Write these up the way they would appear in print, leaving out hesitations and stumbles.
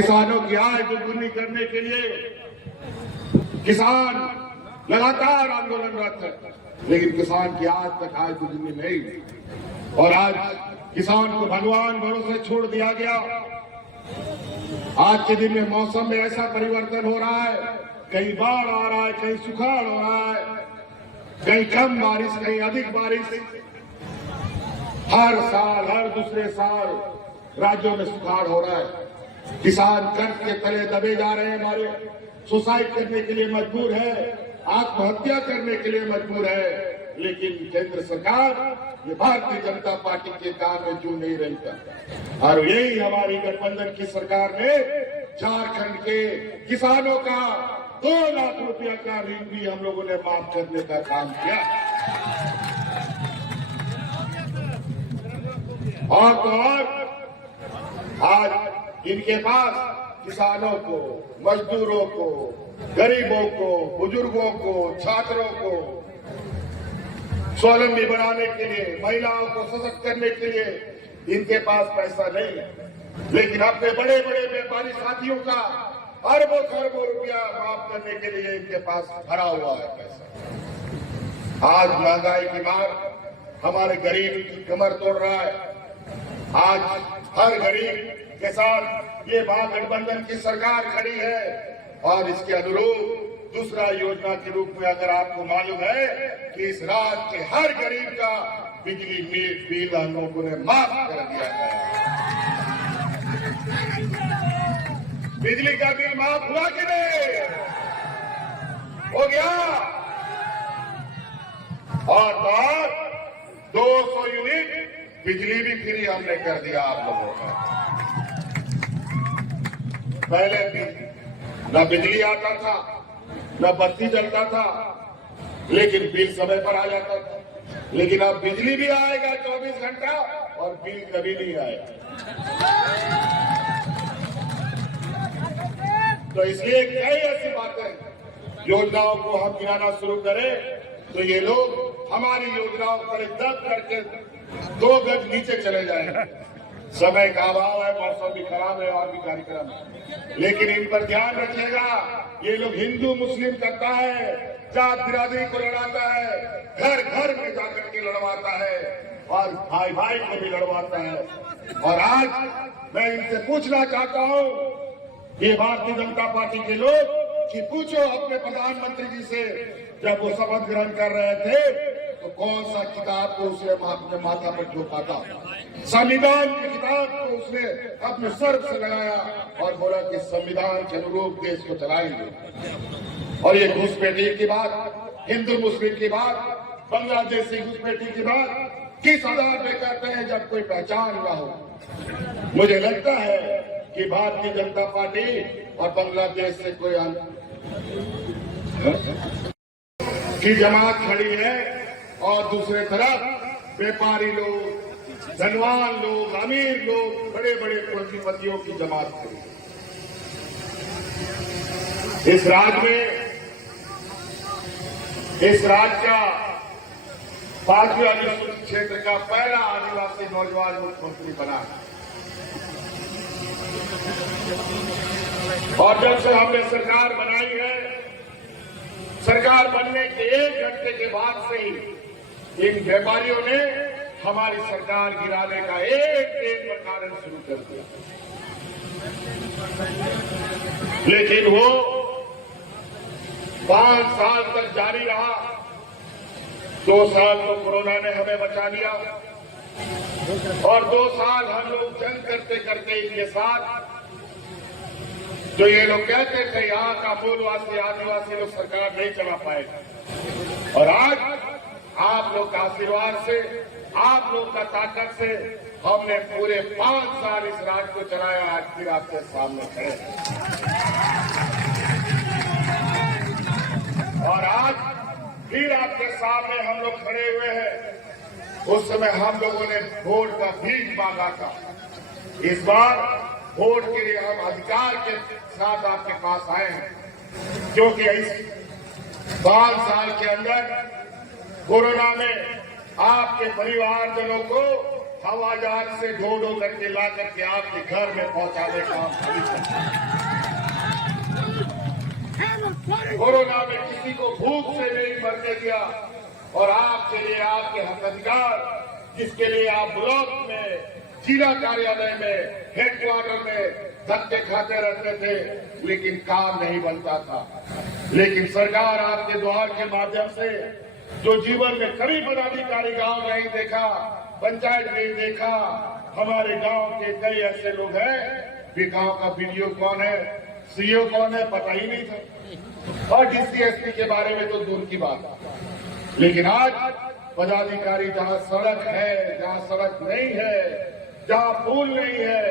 किसानों की आय दोगुनी करने के लिए किसान लगातार आंदोलनरत है, लेकिन किसान की आज तक आय दोगुनी नहीं हुई। और आज किसान को भगवान भरोसे छोड़ दिया गया। आज के दिन में मौसम में ऐसा परिवर्तन हो रहा है, कहीं बाढ़ आ रहा है, कहीं सुखाड़ हो रहा है, कहीं कम बारिश, कहीं अधिक बारिश। हर साल, हर दूसरे साल राज्यों में सुखाड़ हो रहा है। किसान कर्ज के तले दबे जा रहे हैं, हमारे सुसाइड करने के लिए मजबूर है, आत्महत्या करने के लिए मजबूर है। लेकिन केंद्र सरकार ये भारतीय जनता पार्टी के काम में क्यों नहीं रहता। और यही हमारी गठबंधन की सरकार ने झारखंड के किसानों का 2 लाख रुपया का ऋण भी हम लोगों ने माफ करने का काम किया। और तो और आज इनके पास किसानों को, मजदूरों को, गरीबों को, बुजुर्गों को, छात्रों को स्वावलंबी बनाने के लिए, महिलाओं को सशक्त करने के लिए इनके पास पैसा नहीं है। लेकिन अपने बड़े बड़े व्यापारी साथियों का अरबों खरबों रुपया माफ करने के लिए इनके पास भरा हुआ है पैसा। आज महंगाई की मार हमारे गरीब की कमर तोड़ रहा है। आज हर गरीब के साथ ये महागठबंधन की सरकार खड़ी है। और इसके अनुरूप दूसरा योजना के रूप में अगर आपको मालूम है कि इस राज्य के हर गरीब का बिजली बिल हम लोगों ने माफ कर दिया है। बिजली का बिल माफ हुआ कि नहीं? हो गया। और 200 यूनिट बिजली भी फ्री हमने कर दिया आप लोगों का। पहले न बिजली आता था, न बत्ती जलता था, लेकिन बिल समय पर आ जाता था। लेकिन अब बिजली भी आएगा 24 घंटा और बिल कभी नहीं आएगा। तो इसलिए कई ऐसी बातें, योजनाओं को हम गिनाना शुरू करें तो ये लोग हमारी योजनाओं पर दब करके 2 गज नीचे चले जाएंगे। समय का अभाव है, मौसम भी खराब है और भी कार्यक्रम है, लेकिन इन पर ध्यान रखिएगा। ये लोग हिंदू मुस्लिम करता है, जात बिरादरी को लड़ाता है, घर घर में जाकर के लड़वाता है और भाई भाई को भी लड़वाता है। और आज मैं इनसे पूछना चाहता हूं, ये भारतीय जनता पार्टी के लोग, कि पूछो अपने प्रधानमंत्री जी से, जब वो शपथ ग्रहण कर रहे थे तो कौन सा किताब को उसने अपने माथा पर ठोका था? संविधान की किताब को उसने अपने सर से लगाया और बोला कि संविधान के अनुरूप देश को चलाएंगे। और ये घुसपैठी की बात, हिंदू मुस्लिम की बात, बांग्लादेशी घुसपैठी की बात किस आधार पे करते हैं जब कोई पहचान ना हो? मुझे लगता है कि भारतीय जनता पार्टी और बांग्लादेश से कोई की जमात खड़ी है और दूसरे तरफ व्यापारी लोग, धनवान लोग, अमीर लोग, बड़े बड़े पूंजीपतियों की जमात खड़ी है। इस राज्य का 5वें अनुसूचित क्षेत्र का पहला आदिवासी नौजवान मुख्यमंत्री बना है। और जब से हमने सरकार बनाई है, सरकार बनने के 1 घंटे के बाद से ही इन व्यापारियों ने हमारी सरकार गिराने का एक प्रकार शुरू कर दिया। लेकिन वो 5 साल तक जारी रहा। 2 साल तो कोरोना ने हमें बचा लिया और 2 साल हम लोग जंग करते करते इनके साथ, जो ये लोग कहते थे यहाँ का मूलवासी आदिवासी लोग सरकार नहीं चला पाएगा। और आज आप लोग का आशीर्वाद से, आप लोग का ताकत से हमने पूरे 5 साल इस राज्य को चलाया। आज फिर आपके सामने खड़े हैं और आज फिर आपके सामने हम लोग खड़े हुए हैं। उस समय हम लोगों ने वोट का भीख मांगा था। इस बार वोट के लिए हम अधिकार के साथ आपके पास आए हैं, क्योंकि इस 5 साल के अंदर कोरोना में आपके परिवारजनों को हवाई जहाज से ढो करके ला करके आपके घर में पहुंचाने का हम कोरोना में किसी को भूख से नहीं मरने दिया और आपके लिए आपके हकाधिकार जिसके लिए आप ब्लॉक में, जिला कार्यालय में, हेडक्वार्टर में धक्के खाते रहते थे, लेकिन काम नहीं बनता था। लेकिन सरकार आपके द्वार के माध्यम से जो जीवन में कभी पदाधिकारी गांव नहीं देखा, पंचायत नहीं देखा, हमारे गांव के कई ऐसे लोग हैं भी गांव का बीडीओ कौन है, सीईओ कौन है, पता ही नहीं था, और डीसी एसपी के बारे में तो दूर की बात। लेकिन आज पदाधिकारी जहां सड़क है, जहां सड़क नहीं है, जहां पुल नहीं है,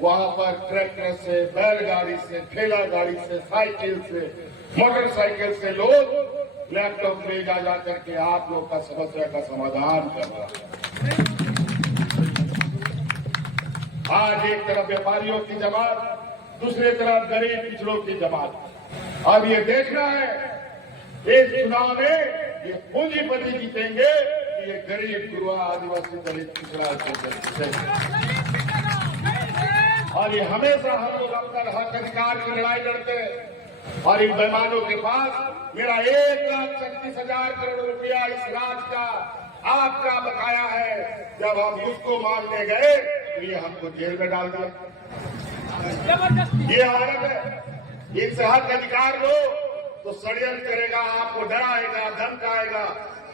वहां पर ट्रैक्टर से, बैलगाड़ी से, ठेला गाड़ी से, साइकिल से, मोटरसाइकिल से लोग लैपटॉप ले जा करके आप लोग का समस्या का समाधान कर रहा है। आज एक तरफ व्यापारियों की जमात, दूसरी तरफ गरीब पिछड़ों की जमात। अब ये देखना है इस चुनाव में ये पूंजीपति जीतेंगे, ये गरीब गुरुआ आदिवासी दलित पिछड़ा और ये हमेशा हम लोग अपना हक अधिकार की लड़ाई लड़ते हैं। और इन बेईमानों के पास मेरा 1,36,000 करोड़ रुपया इस राज्य का आपका बकाया है। जब हम उसको मांगने गए तो ये हमको जेल में डाल दिया। ये हालत है। इनसे हक अधिकार लो तो षड्यंत्र करेगा, आपको डराएगा, धमकाएगा।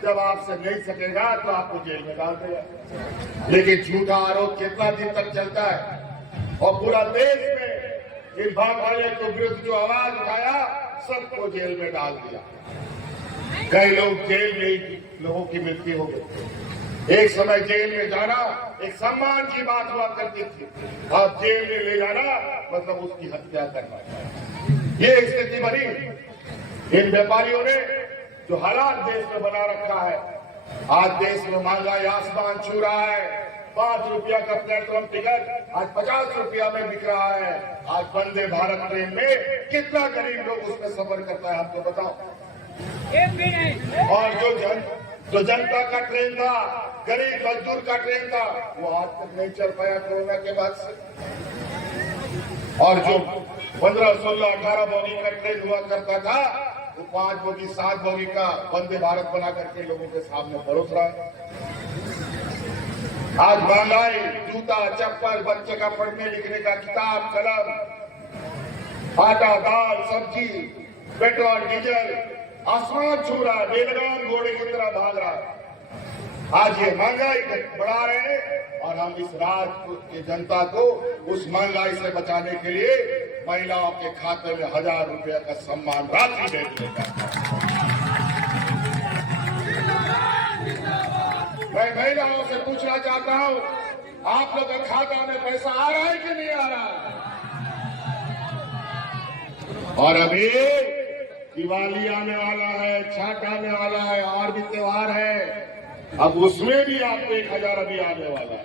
जब आपसे नहीं सकेगा तो आपको जेल में डाल देगा। लेकिन झूठा आरोप कितना दिन तक चलता है? और पूरा देश में इन भागवाले के विरुद्ध जो आवाज उठाया, सबको जेल में डाल दिया। कई लोग जेल में ही लोगों की मृत्यु हो गई। एक समय जेल में जाना एक सम्मान की बात हुआ करती थी, अब जेल में ले जाना मतलब उसकी हत्या करना। ये स्थिति बनी। इन व्यापारियों ने जो हालात देश में बना रखा है, आज देश में महंगाई आसमान छू रहा है। 5 रुपया का प्लेटफॉर्म टिकट आज 50 रुपया में बिक रहा है। आज वंदे भारत ट्रेन में कितना गरीब लोग उसमें सफर करता है, आपको बताओ। और जो जनता का ट्रेन था, गरीब मजदूर का ट्रेन था, वो आज तक नहीं चल पाया कोरोना के बाद से। और जो 15, 16, 18 बोगी का ट्रेन हुआ करता था, वो 5 बोगी, 7 बोगी का वंदे भारत बना करके लोगों के सामने परोस रहा है। आज महंगाई, जूता, चप्पल, बच्चे का पढ़ने लिखने का किताब, कलम, आटा, दाल, सब्जी, पेट्रोल, डीजल आसमान छू रहा है। बेलगाम घोड़े की तरह भाग रहा है। आज ये महंगाई बढ़ा रहे हैं और हम इस राज्य की जनता को उस महंगाई से बचाने के लिए महिलाओं के खाते में 1000 रुपये का सम्मान राशि भेजने का। मैं महिलाओं से पूछना चाहता हूं, आप लोग के खाता में पैसा आ रहा है कि नहीं आ रहा है? और अभी दिवाली आने वाला है, छठ आने वाला है, और भी त्योहार है, अब उसमें भी आपको 1000 अभी आने वाला है।